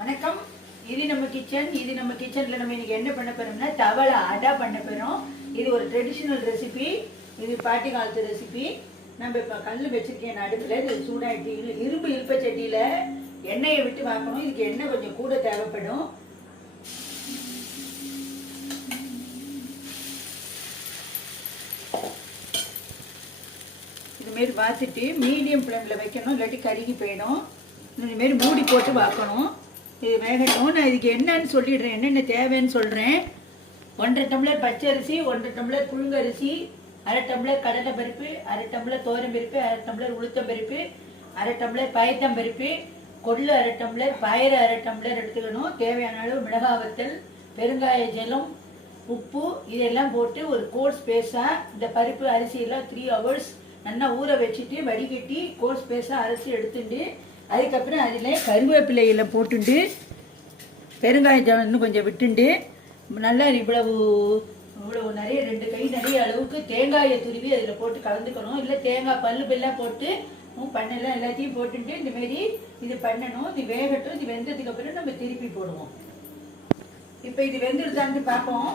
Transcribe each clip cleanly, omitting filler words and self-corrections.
வணக்கம். இது நம்ம கிச்சனில் நம்ம இன்னைக்கு என்ன பண்ண போகிறோம்னா தவளை அடை பண்ண போகிறோம். இது ஒரு ட்ரெடிஷ்னல் ரெசிபி. இது பாட்டி காலத்து ரெசிபி. நம்ம இப்போ கல் வச்சுருக்கேன் அடுப்பில். இது சூடாகிட்டு இரும்பு இல்பச்சட்டியில் எண்ணெயை விட்டு வாக்கணும். இதுக்கு எண்ணெய் கொஞ்சம் கூட தேவைப்படும். இதுமாரி பார்த்துட்டு மீடியம் ஃப்ளேமில் வைக்கணும், இல்லாட்டி கருகி போயிடும். இதுமாரி மூடி போட்டு வாக்கணும். இது வேகட்டும். நான் இதுக்கு என்னன்னு சொல்லிடுறேன், என்னென்ன தேவைன்னு சொல்கிறேன். 1.5 டம்ளர் பச்சரிசி, 1.5 டம்ளர் புழுங்கரிசி, 1/2 டம்ளர் கடலை பருப்பு, 1/2 டம்ளர் தோரம் பருப்பு, 1/2 டம்ளர் உளுத்தம் பருப்பு, 1/2 டம்ளர் பயத்தம் பருப்பு, கொள்ளு 1/2 டம்ளர், பயிறு 1/2 டம்ளர் எடுத்துக்கணும். தேவையான அளவு மிளகாய் வத்தல், பெருங்காய ஜலம், உப்பு இதெல்லாம் போட்டு ஒரு கோர்ஸ் பேஸாக இந்த பருப்பு அரிசியெல்லாம் 3 hours நல்லா ஊற வச்சுட்டு வடிகட்டி கோர்ஸ் பேஸாக அரைச்சி எடுத்துட்டு அதுக்கப்புறம் அதில் கருவேப்பிலையில் போட்டுண்டு பெருங்காய ஜலம் இன்னும் கொஞ்சம் விட்டுண்டு நல்லா இவ்வளவு நிறைய 2 கை நிறைய அளவுக்கு தேங்காயை துருவி அதில் போட்டு கலந்துக்கணும். இல்லை தேங்காய் பல்லுப்பெல்லாம் போட்டு பண்ணலாம், எல்லாத்தையும் போட்டுட்டு இந்தமாரி இது பண்ணணும். இது வேகட்டும். இது வெந்ததுக்கு அப்புறம் நம்ம திருப்பி போடுவோம். இப்போ இது வெந்துடுதான்னு பார்ப்போம்.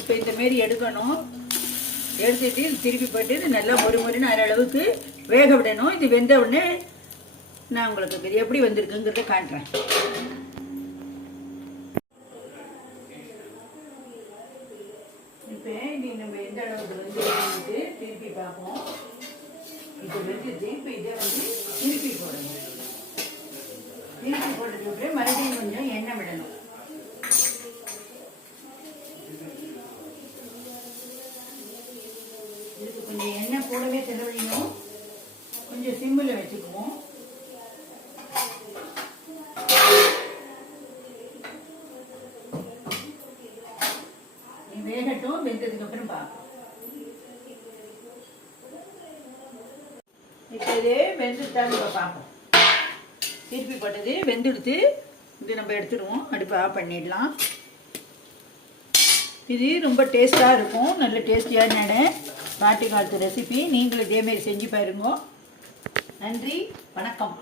இப்போ இந்தமாரி எடுக்கணும். எடுத்துட்டு திருப்பி போட்டு இது நல்லா மொறுன்னு அரை அளவுக்கு வேக விடணும். இது வெந்த உடனே நான் உங்களுக்கு இது எப்படி வந்திருக்குங்கிறத காட்டுறேன். இப்போ நீ நம்ம எந்த அளவுக்கு வந்து திருப்பி பார்ப்போம். இப்போ வெந்துட்டு இப்போ இதை திருப்பி போடணும். திருப்பி போட்டதுக்கு அப்புறம் மறுபடியும் கொஞ்சம் எண்ணெய் விடணும். இதுக்கு கொஞ்சம் எண்ணெய் போடவே செலவழியும். கொஞ்சம் சிம்மில் வச்சுக்குவோம். வேகட்டும். வெந்ததுக்கு அப்புறம் பார்ப்போம். இப்போ இது வெந்துட்டான்னு பார்ப்போம். திருப்பி போட்டது வெந்துடுத்து. இது நம்ம எடுத்துடுவோம். அடுப்பு ஆஃப் பண்ணிடலாம். இது ரொம்ப டேஸ்ட்டாக இருக்கும். நல்ல டேஸ்டியான பாட்டி காலத்து ரெசிபி. நீங்களும் இதேமாரி செஞ்சு பாருங்க. நன்றி, வணக்கம்.